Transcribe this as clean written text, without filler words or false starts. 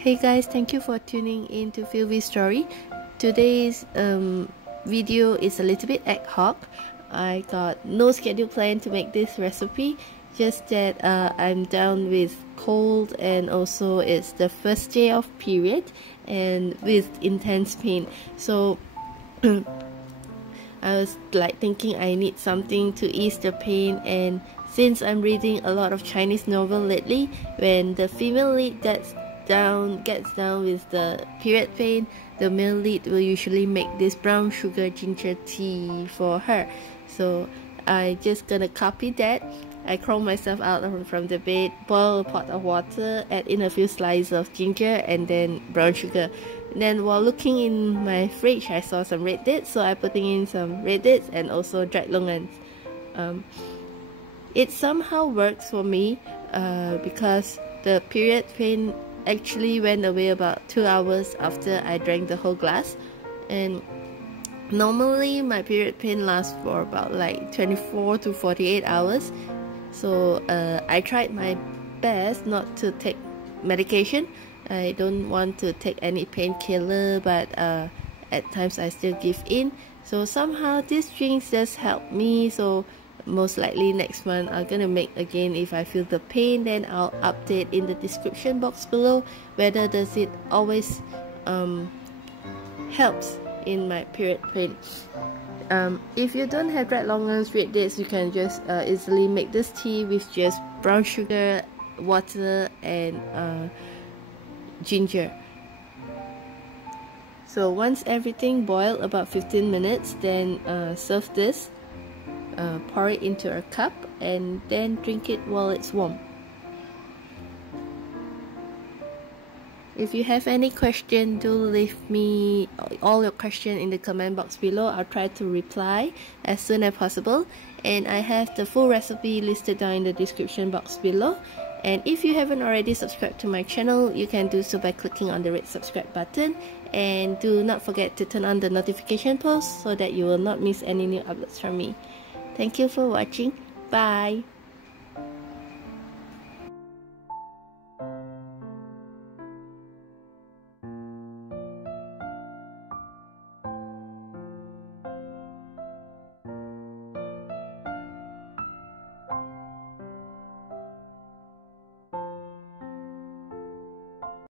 Hey guys, thank you for tuning in to Philvy's story. Today's video is a little bit ad hoc. I got no schedule plan to make this recipe, just that I'm down with cold and also it's the first day of period and with intense pain. So I was like thinking I need something to ease the pain, and since I'm reading a lot of Chinese novel lately, when the female lead gets down with the period pain, the male lead will usually make this brown sugar ginger tea for her. So I just gonna copy that. I crawl myself out from the bed, boil a pot of water, add in a few slices of ginger and then brown sugar. And then while looking in my fridge, I saw some red dates, so I putting in some red dates and also dried longans. It somehow works for me because the period pain actually went away about 2 hours after I drank the whole glass. And normally my period pain lasts for about like 24 to 48 hours. So I tried my best not to take medication. I don't want to take any painkiller, but at times I still give in. So somehow these drinks just help me. So most likely next month I'm gonna make again. If I feel the pain, then I'll update in the description box below whether does it always helps in my period pain. If you don't have dried longans, red dates, you can just easily make this tea with just brown sugar, water and ginger. So once everything boiled about 15 minutes, then serve this, pour it into a cup and then drink it while it's warm. If you have any question, do leave me all your question in the comment box below. I'll try to reply as soon as possible, and I have the full recipe listed down in the description box below. And if you haven't already subscribed to my channel, you can do so by clicking on the red subscribe button, and do not forget to turn on the notification post so that you will not miss any new uploads from me. Thank you for watching. Bye.